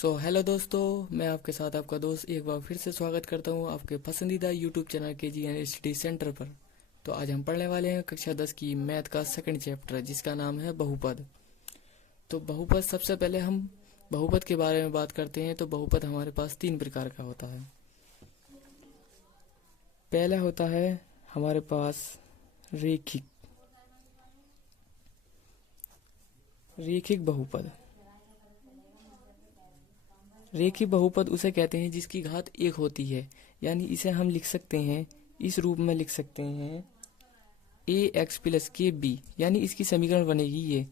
Hello दोस्तों, मैं आपके साथ आपका दोस्त एक बार फिर से स्वागत करता हूँ आपके पसंदीदा यूट्यूब चैनल के जी एन स्टडी सेंटर पर। तो आज हम पढ़ने वाले हैं कक्षा 10 की मैथ का सेकंड चैप्टर, जिसका नाम है बहुपद। तो बहुपद, सबसे पहले हम बहुपद के बारे में बात करते हैं। तो बहुपद हमारे पास तीन प्रकार का होता है। पहला होता है हमारे पास रेखिक रेखिक बहुपद। रेखिक बहुपद उसे कहते हैं जिसकी घात एक होती है, यानी इसे हम लिख सकते हैं, इस रूप में लिख सकते हैं ए एक्स प्लस के बी, यानी इसकी समीकरण बनेगी ये।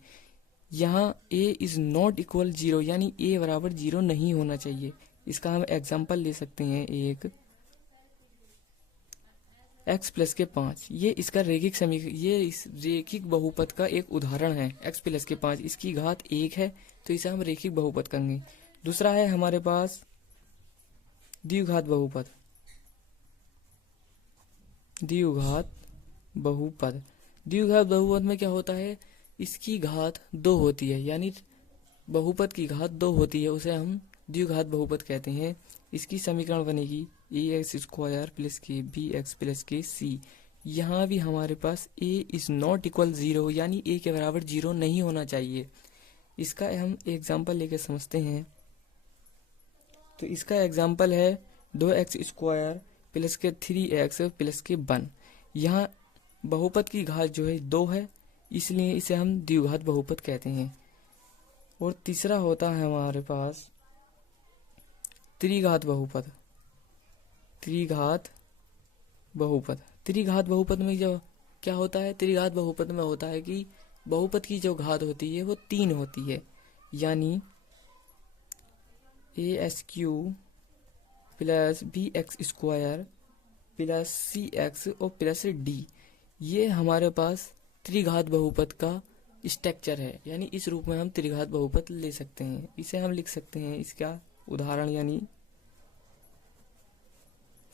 यहाँ ए इज नॉट इक्वल जीरो, यानी ए बराबर जीरो नहीं होना चाहिए। इसका हम एग्जाम्पल ले सकते हैं, एक एक्स प्लस के 5, ये इसका रेखिक समीकरण, ये इस रेखिक बहुपद का एक उदाहरण है। एक्स प्लस के 5, इसकी घात एक है, तो इसे हम रेखिक बहुपद कहेंगे। दूसरा है हमारे पास द्विघात बहुपद। द्विघात बहुपद द्विघात बहुपद में क्या होता है, इसकी घात दो होती है, यानी बहुपद की घात दो होती है, उसे हम द्विघात बहुपद कहते हैं। इसकी समीकरण बनेगी ए एक्स स्क्वायर प्लस के बी एक्स प्लस के सी। यहाँ भी हमारे पास ए इज नॉट इक्वल जीरो, यानी ए के बराबर जीरो नहीं होना चाहिए। इसका हम एग्जाम्पल लेके समझते हैं। तो इसका एग्जाम्पल है 2x स्क्वायर प्लस के 3x प्लस के 1। यहाँ बहुपद की घात जो है दो है, इसलिए इसे हम द्विघात बहुपद कहते हैं। और तीसरा होता है हमारे पास त्रिघात बहुपद। त्रिघात बहुपद त्रिघात बहुपद में जो क्या होता है, त्रिघात बहुपद में होता है कि बहुपद की जो घात होती है वो तीन होती है, यानी A S Q plus B X square plus C X और प्लस डी। ये हमारे पास त्रिघात बहुपद का स्ट्रक्चर है, यानी इस रूप में हम त्रिघात बहुपद ले सकते हैं। इसे हम लिख सकते हैं, इसका उदाहरण, यानी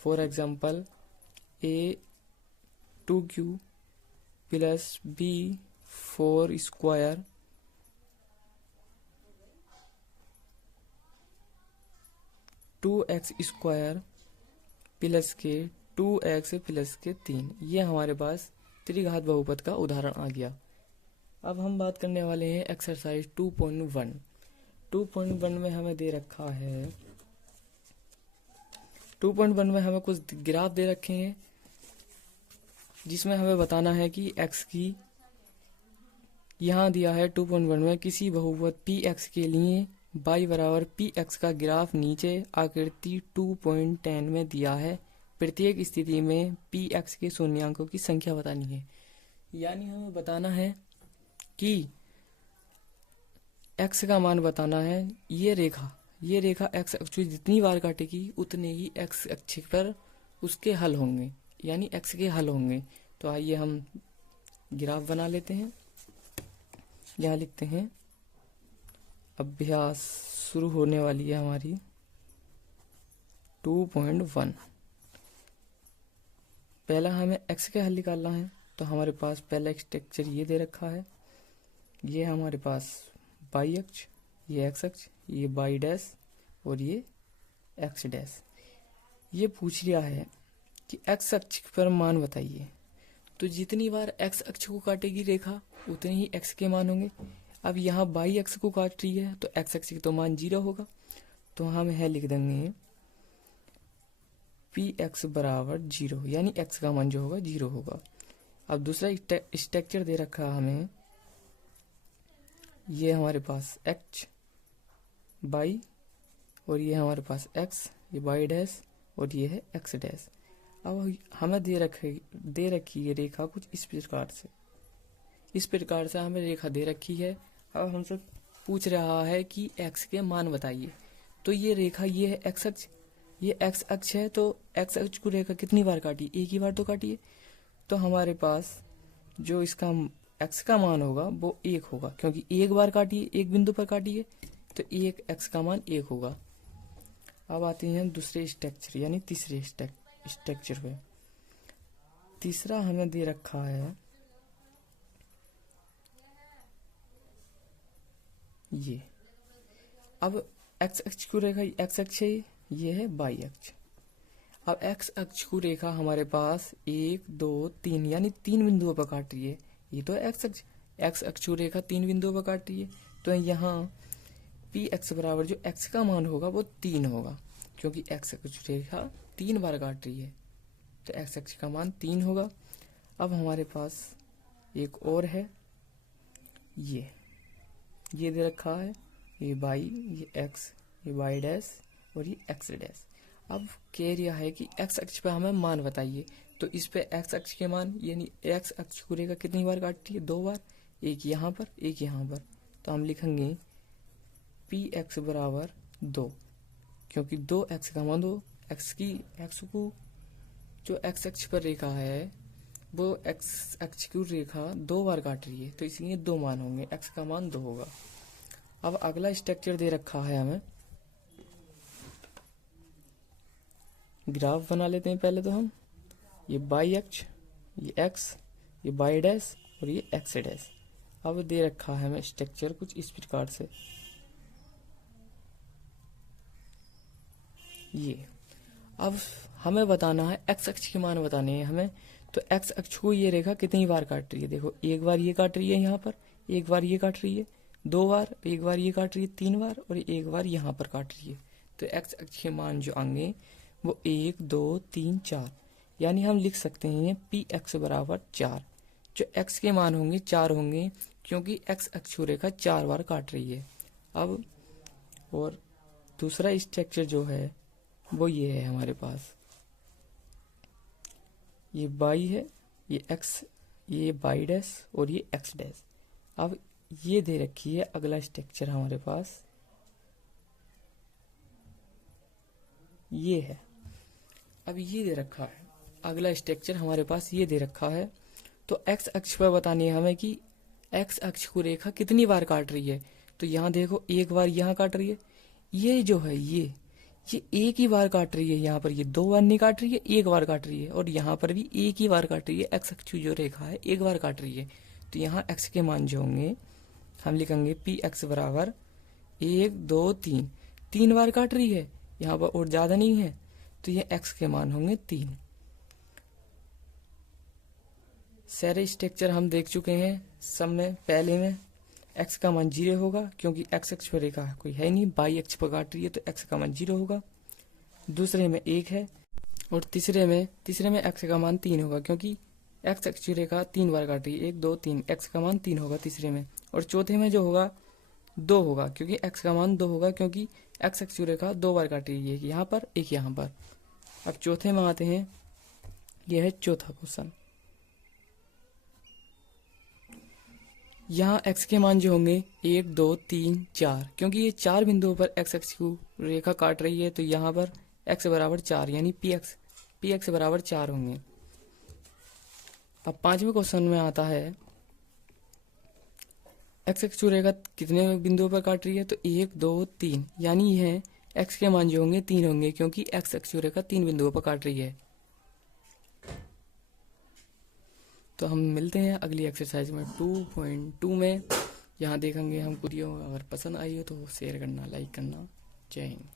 for example A 2q plus B 4 square two X square plus के 2x प्लस के 3। ये हमारे पास त्रिघात बहुपद का उदाहरण आ गया। अब हम बात करने वाले हैं एक्सरसाइज 2.1। 2.1 में हमें दे रखा है, 2.1 में हमें कुछ ग्राफ दे रखे हैं, जिसमें हमें बताना है कि x की, यहाँ दिया है 2.1 में किसी बहुपद पी एक्स के लिए y बराबर पी एक्स का ग्राफ नीचे आकृति 2.10 में दिया है। प्रत्येक स्थिति में पी एक्स के शून्यांकों की संख्या बतानी है। यानी हमें बताना है कि x का मान बताना है। ये रेखा x अक्ष जितनी बार काटेगी उतने ही x अक्ष पर उसके हल होंगे, यानी x के हल होंगे। तो आइए हम ग्राफ बना लेते हैं। यहाँ लिखते हैं, अभ्यास शुरू होने वाली है हमारी 2.1। पहला हमें x के हल निकालना है। तो हमारे पास पहला स्ट्रक्चर ये दे रखा है, ये हमारे पास y अक्ष, ये x अक्ष, ये y डैश और ये x डैश। ये पूछ लिया है कि x अक्ष पर मान बताइए। तो जितनी बार x अक्ष को काटेगी रेखा उतने ही x के मान होंगे। अब यहाँ y अक्ष को काट रही है तो x अक्ष की तो मान 0 होगा, तो हम यह लिख देंगे पी एक्स बराबर 0, यानी x का मान जो होगा 0 होगा। अब दूसरा स्ट्रक्चर दे रखा है हमें, ये हमारे पास x y और ये हमारे पास x, ये y डैश और ये है x डैश। अब हमें दे रखी है रेखा कुछ इस प्रकार से हमें रेखा दे रखी है। अब हमसे पूछ रहा है कि x के मान बताइए। तो ये रेखा, ये है x अक्ष, ये x अक्ष है, तो x अक्ष को रेखा कितनी बार काटी, एक ही बार तो काटी है। तो हमारे पास जो इसका x का मान होगा वो 1 होगा, क्योंकि एक बार काटी है, एक बिंदु पर काटी है, तो एक x का मान 1 होगा। अब आते हैं दूसरे स्ट्रक्चर, यानी तीसरे स्ट्रक्चर पे। तीसरा हमें दे रखा है ये। अब एक्स अक्ष की रेखा एक्स अक्ष है, ये है वाई अक्ष। अब एक्स अक्ष की रेखा हमारे पास 1 2 3 यानी 3 बिंदुओं पर काट रही है। ये तो एक्स अक्ष की रेखा 3 बिंदुओं पर काट रही है। तो यहाँ पी एक्स बराबर जो एक्स का मान होगा वो 3 होगा, क्योंकि एक्स अक्ष रेखा 3 बार काट रही है, तो एक्स अक्ष का मान 3 होगा। अब हमारे पास एक और है, ये दे रखा है, ये वाई, ये एक्स, ये वाई डैश और ये एक्स डैश। अब कह रहा है कि एक्स अक्ष पे हमें मान बताइए, तो इस पे एक्स अक्ष के मान यानी एक्स अक्ष की रेखा कितनी बार काटती है? 2 बार, एक यहाँ पर एक यहाँ पर। तो हम लिखेंगे पी एक्स बराबर 2, क्योंकि 2 एक्स का मान 2, एक्स को जो एक्स अक्ष पर रेखा है वो एक्स अक्ष की रेखा 2 बार काट रही है, तो इसलिए 2 मान होंगे, एक्स का मान 2 होगा। अब अगला स्ट्रक्चर दे रखा है हमें, ग्राफ बना लेते हैं पहले तो हम। ये वाई अक्ष, ये एक्स, ये वाई डैश और ये एक्स डैश। अब दे रखा है हमें स्ट्रक्चर कुछ इस प्रकार से, ये। अब हमें बताना है एक्स अक्ष के मान बताने हैं हमें, तो एक्स अक्ष को ये रेखा कितनी बार काट रही है? देखो, एक बार ये काट रही है यहाँ पर, एक बार ये काट रही है 2 बार, एक बार ये काट रही है 3 बार और एक बार यहाँ पर काट रही है। तो एक्स अक्ष के मान जो आएंगे वो 1 2 3 4, यानी हम लिख सकते हैं पी एक्स बराबर 4। जो एक्स के मान होंगे 4 होंगे, क्योंकि एक्स अक्ष रेखा 4 बार काट रही है। अब और दूसरा स्ट्रक्चर जो है वो ये है हमारे पास, ये वाई है, ये एक्स, ये वाई डैश और ये एक्स डैश। अब ये दे रखी है अगला स्ट्रक्चर हमारे पास, ये है। अब ये दे रखा है अगला स्ट्रक्चर हमारे पास, ये दे रखा है। तो एक्स अक्ष पर बतानी है हमें कि एक्स अक्ष को रेखा कितनी बार काट रही है। तो यहाँ देखो, एक बार यहाँ काट रही है, ये जो है ये एक ही बार काट रही है। यहाँ पर ये 2 बार नहीं काट रही है, एक बार काट रही है, और यहाँ पर भी एक ही बार काट रही है। एक्स अक्ष जो रेखा है एक बार काट रही है, तो यहाँ एक्स के मान जो होंगे हम लिखेंगे पी एक्स बराबर 1 2 3, 3 बार काट रही है यहाँ पर और ज्यादा नहीं है, तो ये एक्स के मान होंगे 3। सारे स्ट्रक्चर हम देख चुके हैं। सब में पहले में एक्स का मान 0 होगा, क्योंकि एक्स अक्ष पर रेखा कोई है नहीं, वाई अक्ष पर काट रही है, तो एक्स का मान 0 होगा। दूसरे में 1 है, और तीसरे में एक्स का मान 3 होगा, क्योंकि एक्स अक्ष रेखा 3 बार काट रही है, 1 2 3, एक्स का मान 3 होगा तीसरे में। और चौथे में जो होगा 2 होगा, क्योंकि एक्स का मान 2 होगा, क्योंकि एक्स अक्ष रेखा 2 बार काट रही है, एक यहाँ पर एक यहाँ पर। अब चौथे में आते हैं, यह है चौथा क्वेश्चन। यहाँ एक्स के मान जो होंगे 1 2 3 4, क्योंकि ये 4 बिंदुओं पर एक्स अक्ष की रेखा काट रही है, तो यहाँ पर एक्स बराबर 4 यानी पी एक्स बराबर 4 होंगे। अब 5वें क्वेश्चन में आता है एक्स अक्ष की रेखा कितने बिंदुओं पर काट रही है? तो 1 2 3, यानी यह एक्स के मान जो होंगे 3 होंगे, क्योंकि एक्स अक्ष की रेखा 3 बिंदुओं पर काट रही है। तो हम मिलते हैं अगली एक्सरसाइज में 2.2 में। यहाँ देखेंगे हम वीडियो, अगर पसंद आई हो तो शेयर करना, लाइक करना। जय हिंद।